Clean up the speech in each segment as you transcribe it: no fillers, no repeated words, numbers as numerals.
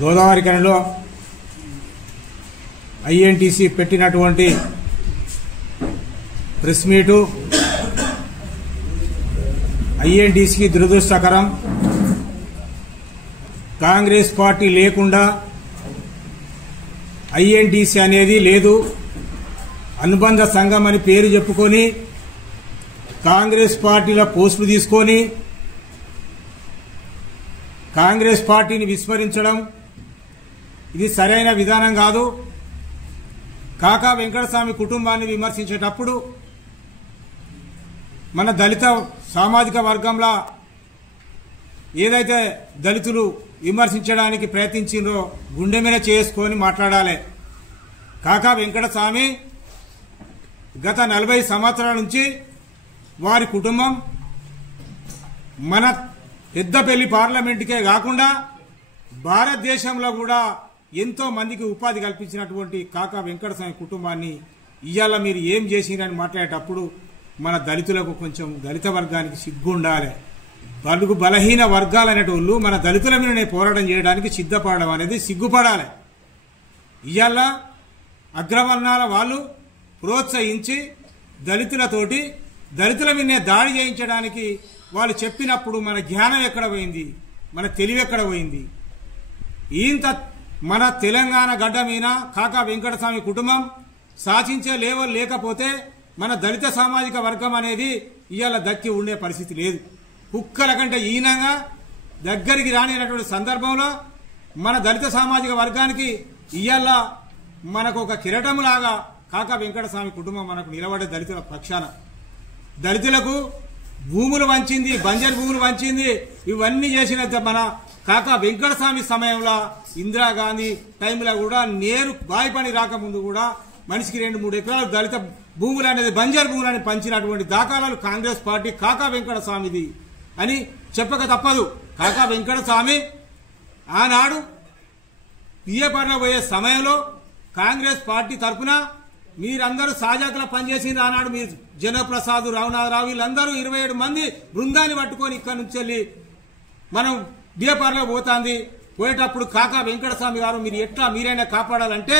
Godavari ఖనిలో INTUC పెట్టినటువంటి press meet ఐఎన్టీసీకి దురదృష్టకరం. Congress party లేకుండా ఐఎన్టీసీ అనేది లేదు. అనుబంధ సంఘం అని పేరు చెప్పుకొని కాంగ్రెస్ పార్టీలో పోస్టులు తీసుకొని కాంగ్రెస్ పార్టీని విస్మరించడం ఇది సరైన విధానం కాదు. కాకా వెంకటస్వామి కుటుంబాన్ని విమర్శించేటప్పుడు మన దళిత సామాజిక వర్గంలో ఏదైతే దళితులు విమర్శించడానికి ప్రయత్నించిందో గుండె మీద చేసుకొని మాట్లాడాలి. కాకా వెంకటస్వామి గత 40 సంవత్సరాల నుంచి వారి కుటుంబం మన పెద్దపల్లి పార్లమెంటుకే కాకుండా భారతదేశంలో కూడా ఎంతో మందికి ఉపాధి కల్పించినటువంటి కాకా వెంకటస్వామి కుటుంబాన్ని ఇవాళ మీరు ఏం చేసిరని మాట్లాడేటప్పుడు మన దళితులకు కొంచెం దళిత వర్గానికి సిగ్గు ఉండాలి. బడుగు బలహీన వర్గాలనేటోళ్ళు మన దళితుల మీదనే పోరాటం చేయడానికి సిద్ధపడడం అనేది సిగ్గుపడాలి. ఇవాళ అగ్రవర్ణాల వాళ్ళు ప్రోత్సహించి దళితులతోటి దళితుల మీదనే దాడి చేయించడానికి వాళ్ళు చెప్పినప్పుడు మన జ్ఞానం ఎక్కడ పోయింది, మన తెలివి ఎక్కడ పోయింది? ఇంత మన తెలంగాణ గడ్డ మీద కాకా వెంకటస్వామి కుటుంబం శాసించే లేవల్ లేకపోతే మన దళిత సామాజిక వర్గం అనేది ఇవాళ దక్కి ఉండే పరిస్థితి లేదు. కుక్కల కంటే ఈనంగా దగ్గరికి రానినటువంటి సందర్భంలో మన దళిత సామాజిక వర్గానికి ఇవాళ మనకు ఒక కిరటంలాగా కాకా వెంకటస్వామి కుటుంబం మనకు నిలబడే దళితుల పక్షాన. దళితులకు భూములు వంచింది, బంజరు భూములు వంచింది, ఇవన్నీ చేసిన మన కాకా వెంకటస్వామి సమయంలో ఇందిరాగాంధీ టైంలో కూడా నేరు బాయిపని రాకముందు కూడా మనిషికి 2-3 ఎకరాలు దళిత భూములు అనేది బంజరు భూములని పంచినటువంటి దాఖలాలు కాంగ్రెస్ పార్టీ కాకా వెంకటస్వామిది అని చెప్పక తప్పదు. కాకా వెంకటస్వామి ఆనాడు పిఏపర్లో పోయే సమయంలో కాంగ్రెస్ పార్టీ తరఫున మీరందరూ సాజాకులో పనిచేసింది. ఆనాడు మీరు జనప్రసాద్, రావునాథరావు వీళ్ళందరూ 27 మంది బృందాన్ని పట్టుకొని ఇక్కడి నుంచి వెళ్ళి మనం పిఏపర్లో పోతాంది. పోయేటప్పుడు కాకా వెంకటస్వామి గారు మీరు ఎట్లా మీరైనా కాపాడాలంటే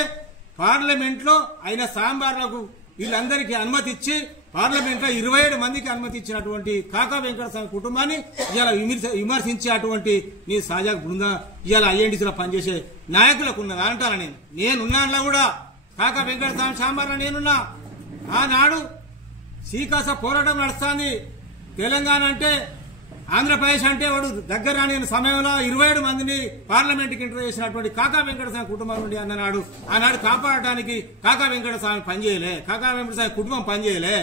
పార్లమెంట్లో ఆయన సాంబార్లకు వీళ్ళందరికీ అనుమతి ఇచ్చి పార్లమెంట్లో 27 మందికి అనుమతి ఇచ్చినటువంటి కాకా వెంకటస్వామి కుటుంబాన్ని ఇవాళ విమర్శించే అటువంటి నీ సాజా బృందా ఇవాళ ఐఎన్టీసీలో పనిచేసే నాయకులకు ఉన్నది అంటాను. నేనున్నా కూడా కాకా వెంకటస్వామి సాంబార్లో నేనున్నా. ఆనాడు సీకాస పోరాటం నడుస్తుంది. తెలంగాణ అంటే ఆంధ్రప్రదేశ్ అంటే వాడు దగ్గర రాని సమయంలో 27 మందిని పార్లమెంట్కి ఇంటర్ చేసినటువంటి కాకా వెంకటస్వామి కుటుంబం నుండి అన్ననాడు ఆనాడు కాపాడటానికి కాకా వెంకటస్వామి పనిచేయలే, కాకా వెంకటస్వామి కుటుంబం పనిచేయలే.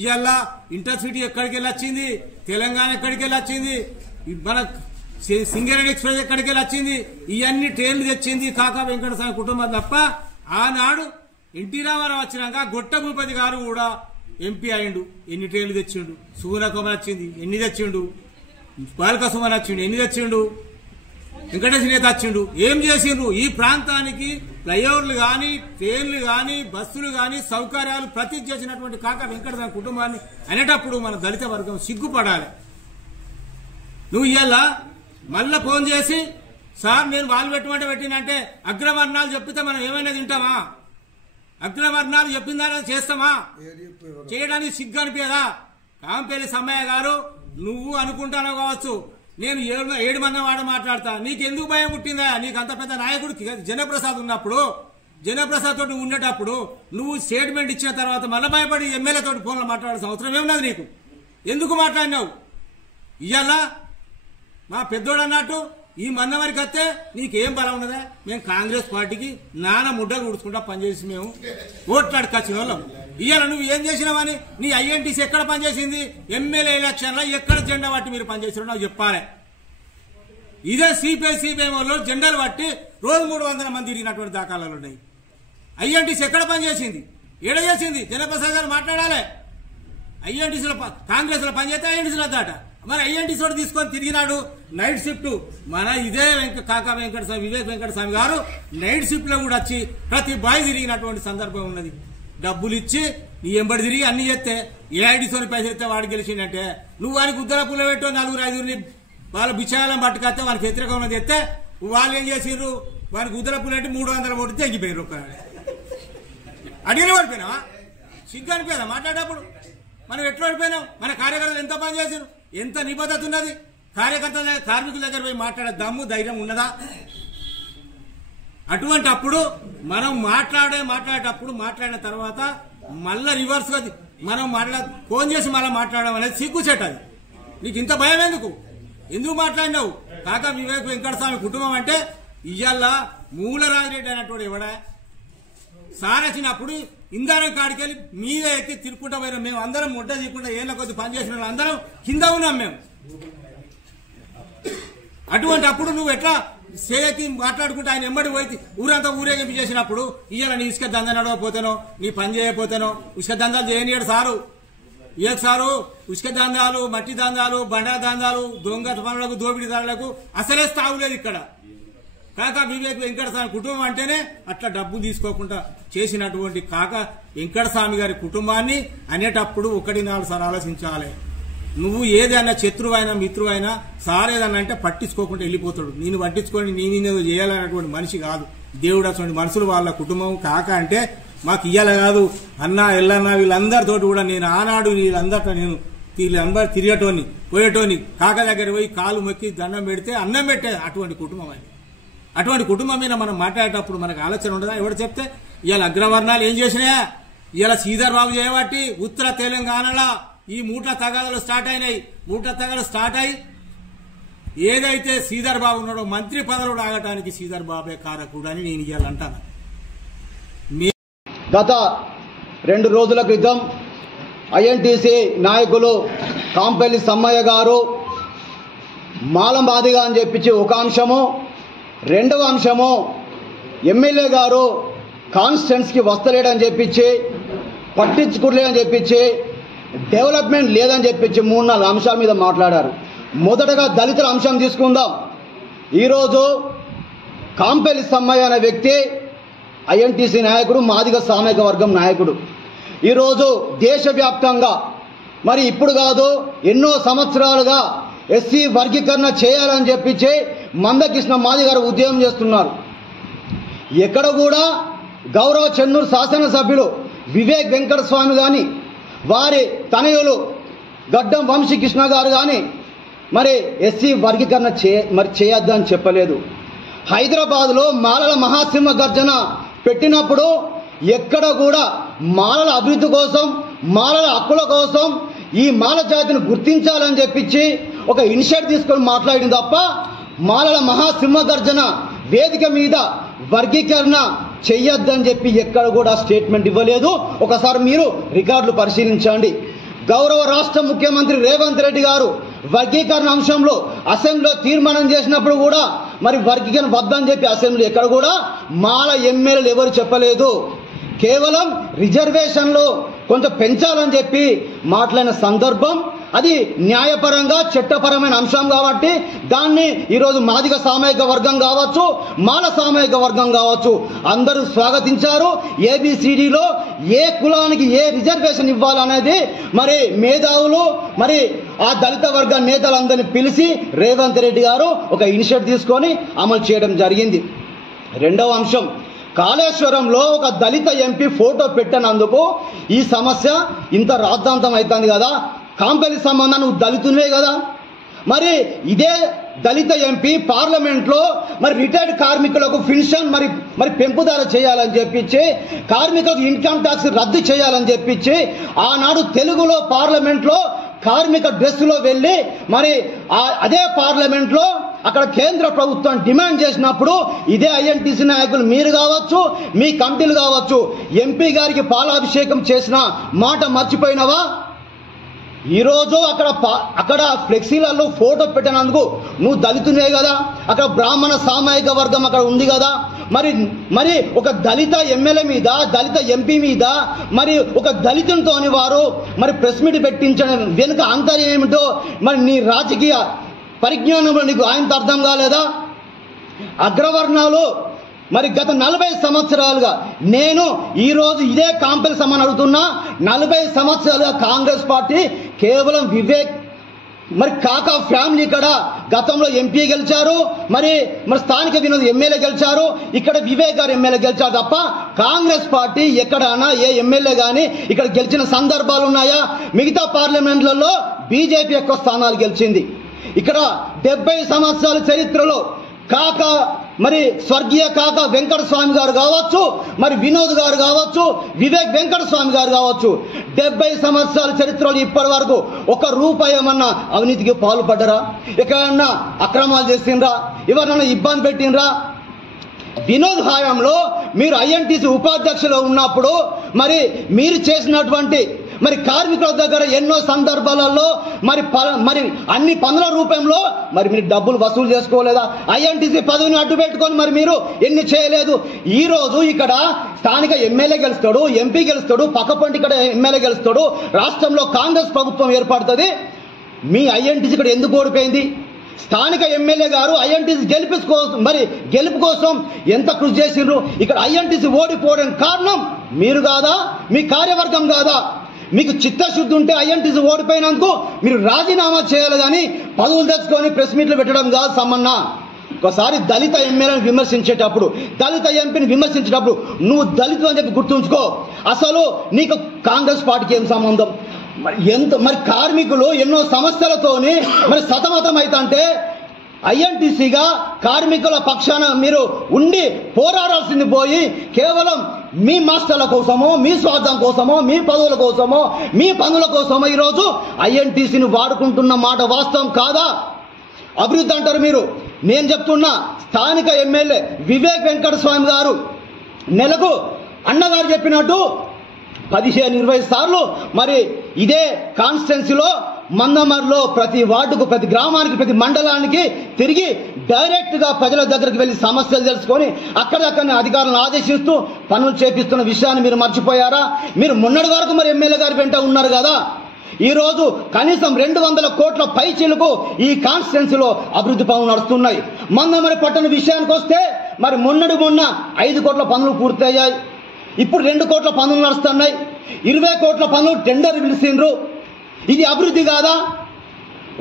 ఇవాళ ఇంటర్సిటీ ఎక్కడికి వెళ్ళి వచ్చింది, తెలంగాణ ఎక్కడికి వెళ్ళి వచ్చింది, మన సింగరేణి ఎక్స్ప్రెస్ ఎక్కడికి వెళ్ళి వచ్చింది, ఇవన్నీ ట్రైన్లు తెచ్చింది కాకా వెంకటస్వామి కుటుంబం తప్ప. ఆనాడు ఎన్టీ రామారావు వచ్చినాక గొట్ట భూపతి గారు కూడా ఎంపీ అయిండు, ఎన్ని ట్రైన్లు తెచ్చిండు. సుగుణకుమార్ వచ్చింది, ఎన్ని తెచ్చిండు. బాలక సుమన్ వచ్చిండు, ఎన్ని తెచ్చిండు. వెంకటేశ్వర నేత వచ్చిండు, ఏం చేసిండ్రు? ఈ ప్రాంతానికి ఫ్లైఓవర్లు గాని, ట్రైన్లు గాని, బస్సులు గాని సౌకర్యాలు ప్రతిజ్ఞ చేసినటువంటి కాకా వెంకటస్వామి కుటుంబాన్ని అనేటప్పుడు మన దళిత వర్గం సిగ్గుపడాలి. నువ్వు ఇవాళ మళ్ళా ఫోన్ చేసి సార్ నేను వాళ్ళు పెట్టమంటే పెట్టినంటే అగ్రవర్ణాలు చెప్పితే మనం ఏమైనా తింటామా? అగ్రవర్ణాలు చెప్పిందా చేస్తామా? చేయడానికి సిగ్గు అనిపించదా? కాంపల్లి సమ్మయ్య గారు నువ్వు అనుకుంటానో కావచ్చు, నేను 7 మంది వాడ మాట్లాడతా, నీకెందుకు భయం పుట్టిందా? నీకు అంత పెద్ద నాయకుడు జనప్రసాద్ ఉన్నప్పుడు, జనప్రసాద్ తోటి ఉండేటప్పుడు నువ్వు స్టేట్మెంట్ ఇచ్చిన తర్వాత మళ్ళీ భయపడి ఎమ్మెల్యే తోటి ఫోన్లో మాట్లాడాల్సిన అవసరం ఏమున్నది నీకు? ఎందుకు మాట్లాడినావు? ఇవాళ మా పెద్దోడు అన్నట్టు ఈ మన్నవరికి వస్తే నీకేం బలం ఉన్నదా? మేము కాంగ్రెస్ పార్టీకి నానా ముడ్డలు ఉడుచుకుంటా పనిచేసి మేము ఓట్లాడుకొచ్చిన వాళ్ళం. ఇవాళ నువ్వు ఏం చేసినావని నీ ఐఎన్టీసీ ఎక్కడ పనిచేసింది? ఎమ్మెల్యే ఎలక్షన్లో ఎక్కడ జెండా పట్టి మీరు పనిచేసినా నాకు చెప్పాలి. ఇదే సిపిఐ వాళ్ళు జెండాలు పట్టి రోజు 300 మంది తిరిగినటువంటి దాఖలాలు ఉన్నాయి. ఐఎన్టీసీ ఎక్కడ పనిచేసింది? ఏడ చేసింది? జనప్రసాద్ గారు మాట్లాడాలి. ఐఎన్టీసీలో కాంగ్రెస్ లో పనిచేస్తే ఐఎన్టీసీలో దాట మరి ఐఎన్టీసీ తోటి తీసుకొని తిరిగినాడు. నైట్ షిఫ్ట్ మన ఇదే కాకా వెంకటస్వామి వివేక్ వెంకటస్వామి గారు నైట్ షిఫ్ట్ లో కూడా వచ్చి ప్రతి బాయ్ తిరిగినటువంటి సందర్భం ఉన్నది. డబ్బులు ఇచ్చి నీ ఎంబడి తిరిగి అన్ని చేస్తే ఏఐడితోని పైసలు ఇస్తే వాడు గెలిచిందంటే నువ్వు వారికి ఉద్దర పుల్ల పెట్టో 4-5 వాళ్ళ బిచాయాలను పట్టుకొస్తే వాళ్ళకి వ్యతిరేకంగా చేస్తే వాళ్ళు ఏం చేసిర్రు, వారికి ఉదరపులంటే 300 ఓట్లు తెగిపోయారు. అడిగిన పడిపోయినావా? సిగ్గు అనిపోయిందా మాట్లాడేటప్పుడు? మనం ఎట్లా పడిపోయినాం? మన కార్యకర్తలు ఎంత పని చేశారు, ఎంత నిబద్ధత ఉన్నది? కార్యకర్తల కార్మికుల దగ్గర పోయి మాట్లాడే దమ్ము ధైర్యం ఉన్నదా? అటువంటి అప్పుడు మనం మాట్లాడేటప్పుడు మాట్లాడిన తర్వాత మళ్ళా రివర్స్ గా మనం ఫోన్ చేసి మళ్ళీ మాట్లాడడం అనేది సిగ్గుచేట. అది నీకు ఇంత భయం ఎందుకు మాట్లాడినావు? కాకా వివేక్ వెంకటస్వామి కుటుంబం అంటే ఇయ్యాల మూలరాజిరెడ్డి అన్నట్టు ఎవడా సార్ వచ్చినప్పుడు ఇందారం కాడికెళ్ళి మీద ఎక్కి తిరుక్కుంటా పోయినాం. మేము అందరం ముడ్డ చేయకుండా ఏళ్ళ కొద్ది పని చేసిన వాళ్ళు అందరం కింద ఉన్నాం మేము. అటువంటి అప్పుడు నువ్వు ఎట్లా సేయకి మాట్లాడుకుంటే ఆయన ఎమ్మడి పోయి ఊరంతా ఊరేగింపు చేసినప్పుడు ఇయ్యాల నీ ఇసుక దందా నడవకపోతేనో, నీ పని చేయకపోతేనో, ఇసుక దందాలు చేయనియాడు సారు. ఏ సారు ఇసుక దందాలు, మట్టి దందాలు, బండా దందాలు, దొంగ పనులకు, దోపిడీ దారులకు అసలే స్థావులేదు ఇక్కడ. కాకా వివేక్ వెంకటస్వామి కుటుంబం అంటేనే అట్లా డబ్బు తీసుకోకుండా చేసినటువంటి కాకా వెంకటస్వామి గారి కుటుంబాన్ని అనేటప్పుడు 1-4 సార్లు ఆలోచించాలి. నువ్వు ఏదైనా శత్రువైనా మిత్రువైనా సార్ ఏదన్నా అంటే పట్టించుకోకుండా వెళ్ళిపోతాడు. నేను పట్టించుకొని నీ మీద చేయాలన్నటువంటి మనిషి కాదు దేవుడు. అటువంటి మనుషులు వాళ్ళ కుటుంబం కాక అంటే మాకు ఇయ్యాల కాదు అన్న ఎల్లన్న వీళ్ళందరితోటి కూడా నేను ఆనాడు వీళ్ళందరితో నేను వీళ్ళందరూ తిరిగేటోని పోయేటోని కాక దగ్గర పోయి కాలు మొక్కి దండం పెడితే అన్నం పెట్టే అటువంటి కుటుంబం అది. అటువంటి కుటుంబం మీద మనం మాట్లాడేటప్పుడు మనకు ఆలోచన ఉండదా? ఎవరు చెప్తే ఇవాళ అగ్రవర్ణాలు ఏం చేసినాయా? ఇవాళ శ్రీధర్ బాబు చేయబట్టి ఉత్తర తెలంగాణలో ఈ మూట్ల తగాదాలు స్టార్ట్ అయినాయి. మూట్ల తగాదాలు స్టార్ట్ అయి ఏదైతే శ్రీధర్ బాబు ఉన్నాడో మంత్రి పదవులు ఆగటానికి శ్రీధర్ బాబే కారకుడు అని నేను ఇవ్వాలంటాను. గత 2 రోజుల క్రితం ఐఎన్టీసీ నాయకులు కాంపల్లి సమ్మయ్య గారు మాలంబాదిగా అని చెప్పించి ఒక అంశము, రెండవ అంశము ఎమ్మెల్యే గారు కాన్స్టిట్యున్సీకి వస్తలేడని చెప్పించి, పట్టించుకోలేదని చెప్పించి, డెవలప్మెంట్ లేదని చెప్పించి 3-4 అంశాల మీద మాట్లాడారు. మొదటగా దళితుల అంశం తీసుకుందాం. ఈరోజు కాంపల్లి సమ్మయ్య అనే వ్యక్తి ఐఎన్టీసీ నాయకుడు, మాదిగ సామాజిక వర్గం నాయకుడు. ఈరోజు దేశవ్యాప్తంగా మరి ఇప్పుడు కాదు ఎన్నో సంవత్సరాలుగా ఎస్సీ వర్గీకరణ చేయాలని చెప్పించి మందకృష్ణ మాది గారు ఉద్యమం చేస్తున్నారు. ఎక్కడ కూడా గౌరవ చెన్నూరు శాసనసభ్యులు వివేక్ వెంకటస్వామి కానీ, వారి తనయులు గడ్డం వంశీకృష్ణ గారు కానీ మరి ఎస్సీ వర్గీకరణ చేయొద్దని చెప్పలేదు. హైదరాబాద్లో మాలల మహాసింహ గర్జన పెట్టినప్పుడు ఎక్కడ కూడా మాలల అభివృద్ధి కోసం, మాలల హక్కుల కోసం, ఈ మాల జాతిని గుర్తించాలని చెప్పించి ఒక ఇనిషియేటివ్ తీసుకొని మాట్లాడింది తప్ప మాలల మహాసింహ గర్జన వేదిక మీద వర్గీకరణ చెయ్యొద్దని చెప్పి ఎక్కడ కూడా స్టేట్మెంట్ ఇవ్వలేదు. ఒకసారి మీరు రికార్డులు పరిశీలించండి. గౌరవ రాష్ట్ర ముఖ్యమంత్రి రేవంత్ రెడ్డి గారు వర్గీకరణ అంశంలో అసెంబ్లీలో తీర్మానం చేసినప్పుడు కూడా మరి వర్గీకరణ వద్దని చెప్పి అసెంబ్లీ ఎక్కడ కూడా మాల ఎమ్మెల్యేలు ఎవరు చెప్పలేదు. కేవలం రిజర్వేషన్లో కొంచెం పెంచాలని చెప్పి మాట్లాడిన సందర్భం అది న్యాయపరంగా చట్టపరమైన అంశం కాబట్టి దాన్ని ఈరోజు మాదిగ సామాజిక వర్గం కావచ్చు, మాల సామాజిక వర్గం కావచ్చు అందరూ స్వాగతించారు. ఏబిసిడిలో ఏ కులానికి ఏ రిజర్వేషన్ ఇవ్వాలనేది మరి మేధావులు మరి ఆ దళిత వర్గ నేతలందరినీ పిలిచి రేవంత్ రెడ్డి గారు ఒక ఇనిషియేటివ్ తీసుకొని అమలు చేయడం జరిగింది. రెండవ అంశం, కాళేశ్వరంలో ఒక దళిత ఎంపీ ఫోటో పెట్టినందుకు ఈ సమస్య ఇంత రాద్ధాంతం అవుతుంది కదా. కాంపల్లి సంబంధం నువ్వు దళితునివే కదా, మరి ఇదే దళిత ఎంపీ పార్లమెంట్లో మరి రిటైర్డ్ కార్మికులకు పెన్షన్ మరి పెంపుదల చేయాలని చెప్పించి, కార్మికులకు ఇన్కమ్ ట్యాక్స్ రద్దు చేయాలని చెప్పించి ఆనాడు తెలుగులో పార్లమెంట్లో కార్మిక డ్రెస్సులో వెళ్ళి మరి అదే పార్లమెంట్లో అక్కడ కేంద్ర ప్రభుత్వం డిమాండ్ చేసినప్పుడు ఇదే ఐఎన్టీసీ నాయకులు మీరు కావచ్చు, మీ కమిటీలు కావచ్చు, ఎంపీ గారికి పాలాభిషేకం చేసిన మాట మర్చిపోయినవా? ఈరోజు అక్కడ ఫ్లెక్సీలలో ఫోటో పెట్టినందుకు నువ్వు దళితునే కదా, అక్కడ బ్రాహ్మణ సామాజిక వర్గం అక్కడ ఉంది కదా, మరి ఒక దళిత ఎమ్మెల్యే మీద, దళిత ఎంపీ మీద మరి ఒక దళితునితోని వారు మరి ప్రెస్ మీట్ పెట్టించడం వెనుక అంతర్యం ఏమిటో మరి నీ రాజకీయ పరిజ్ఞానంలో నీకు ఆయనతో అర్థం కాలేదా? అగ్రవర్ణాలు మరి గత 40 సంవత్సరాలుగా నేను ఈరోజు ఇదే కాంపల్లి సమాన్ అడుగుతున్నా. 40 సంవత్సరాలుగా కాంగ్రెస్ పార్టీ కేవలం వివేక్ మరి కాకా ఫ్యామిలీ ఇక్కడ గతంలో ఎంపీ గెలిచారు, మరి స్థానిక వినోద్ ఎమ్మెల్యే గెలిచారు, ఇక్కడ వివేక్ గారు ఎమ్మెల్యే గెలిచారు తప్ప కాంగ్రెస్ పార్టీ ఎక్కడైనా ఏ ఎమ్మెల్యే కానీ ఇక్కడ గెలిచిన సందర్భాలు ఉన్నాయా? మిగతా పార్లమెంట్లలో బీజేపీ ఎక్కువ స్థానాలు గెలిచింది. ఇక్కడ 70 సంవత్సరాల చరిత్రలో కాకా మరి స్వర్గీయ కాకా వెంకటస్వామి గారు కావచ్చు, మరి వినోద్ గారు కావచ్చు, వివేక్ వెంకటస్వామి గారు కావచ్చు, 70 సంవత్సరాల చరిత్రలో ఇప్పటి వరకు 1 రూపాయి ఏమన్నా అవినీతికి పాల్పడ్డరా? ఎక్కడన్నా అక్రమాలు చేసిండ్రా? ఎవరన్నా ఇబ్బంది పెట్టినరా? వినోద్ హయాంలో మీరు ఐఎన్టీసీ ఉపాధ్యక్షులు ఉన్నప్పుడు మరి మీరు చేసినటువంటి మరి కార్మికుల దగ్గర ఎన్నో సందర్భాలలో మరి అన్ని పనుల రూపంలో మరి మీరు డబ్బులు వసూలు చేసుకోలేదా? ఐఎన్టీసీ పదవిని అడ్డు పెట్టుకొని మరి మీరు ఎన్ని చేయలేదు? ఈ రోజు ఇక్కడ స్థానిక ఎమ్మెల్యే గెలుస్తాడు, ఎంపీ గెలుస్తాడు, పక్కపంటి ఇక్కడ ఎమ్మెల్యే గెలుస్తాడు, రాష్ట్రంలో కాంగ్రెస్ ప్రభుత్వం ఏర్పడుతుంది. మీ ఐఎన్టీసీ ఇక్కడ ఎందుకు ఓడిపోయింది? స్థానిక ఎమ్మెల్యే గారు ఐఎన్టీసీ గెలుపు కోసం ఎంత కృషి చేసిండ్రు? ఇక్కడ ఐఎన్టీసీ ఓడిపోవడానికి కారణం మీరు కాదా? మీ కార్యవర్గం కాదా? మీకు చిత్తశుద్ధి ఉంటే ఐఎన్టీసీ ఓడిపోయినందుకు మీరు రాజీనామా చేయాలి కానీ పదవులు తెచ్చుకొని ప్రెస్ మీట్లు పెట్టడం కాదు సమ్మన్న. ఒకసారి దళిత ఎమ్మెల్యేని విమర్శించేటప్పుడు, దళిత ఎంపీని విమర్శించేటప్పుడు నువ్వు దళితులు అని చెప్పి గుర్తుంచుకో. అసలు నీకు కాంగ్రెస్ పార్టీకి ఏం సంబంధం? మరి కార్మికులు ఎన్నో సమస్యలతోని మరి సతమతం అవుతుంటే ఐఎన్టీసీగా కార్మికుల పక్షాన మీరు ఉండి పోరాడాల్సింది పోయి కేవలం మీ మాస్టర్ల కోసమో, మీ స్వార్థం కోసమో, మీ పదవుల కోసమో, మీ పనుల కోసమో ఈరోజు ఐఎన్టీసీని వాడుకుంటున్న మాట వాస్తవం కాదా? అభివృద్ధి అంటారు మీరు. నేను చెప్తున్నా, స్థానిక ఎమ్మెల్యే వివేక్ వెంకటస్వామి గారు నెలకు అన్నగారు చెప్పినట్టు 15-20 సార్లు మరి ఇదే కాన్స్టిట్యున్సీలో మందమర్లో ప్రతి వార్డుకు, ప్రతి గ్రామానికి, ప్రతి మండలానికి తిరిగి డైరెక్ట్ గా ప్రజల దగ్గరికి వెళ్లి సమస్యలు తెలుసుకొని అక్కడక్కడనే అధికారులను ఆదేశిస్తూ పనులు చేపిస్తున్న విషయాన్ని మీరు మర్చిపోయారా? మీరు మొన్నటి వరకు మరి ఎమ్మెల్యే గారి వెంట ఉన్నారు కదా. ఈ రోజు కనీసం 200 కోట్ల పైచీలకు ఈ కాన్స్టిట్యున్సీలో అభివృద్ధి పనులు నడుస్తున్నాయి. మందమరి పట్టణ విషయానికి వస్తే మరి మొన్న 5 కోట్ల పనులు పూర్తయ్యాయి. ఇప్పుడు 2 కోట్ల పనులు నడుస్తున్నాయి. 20 కోట్ల పనులు టెండర్ పిలిచిండ్రు. ఇది అభివృద్ధి కాదా?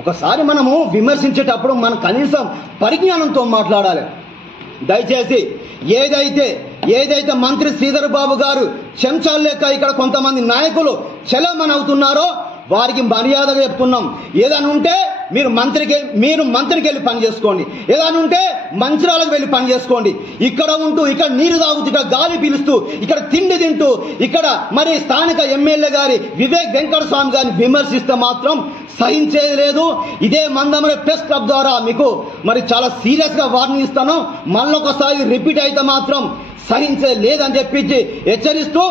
ఒకసారి మనము విమర్శించేటప్పుడు మనం కనీసం పరిజ్ఞానంతో మాట్లాడాలి. దయచేసి ఏదైతే మంత్రి శ్రీధర్ బాబు గారు చెంచాలు లెక్క ఇక్కడ కొంతమంది నాయకులు చలమని అవుతున్నారో వారికి మర్యాదగా చెప్తున్నాం. ఏదైనా ఉంటే మీరు మంత్రికి వెళ్ళి పని చేసుకోండి, ఏదైనా ఉంటే మంచిరాలకు వెళ్ళి పని చేసుకోండి. ఇక్కడ ఉంటూ ఇక్కడ నీరు తాగుతూ, ఇక్కడ గాలి పీలుస్తూ, ఇక్కడ తిండి తింటూ, ఇక్కడ మరి స్థానిక ఎమ్మెల్యే గారి వివేక్ వెంకటస్వామి గారిని విమర్శిస్తే మాత్రం సహించేది లేదు. ఇదే మందమరి ప్రెస్ క్లబ్ ద్వారా మీకు మరి చాలా సీరియస్ గా వార్నింగ్ ఇస్తాను. మళ్ళొకసారి రిపీట్ అయితే మాత్రం సహించే లేదని చెప్పి హెచ్చరిస్తూ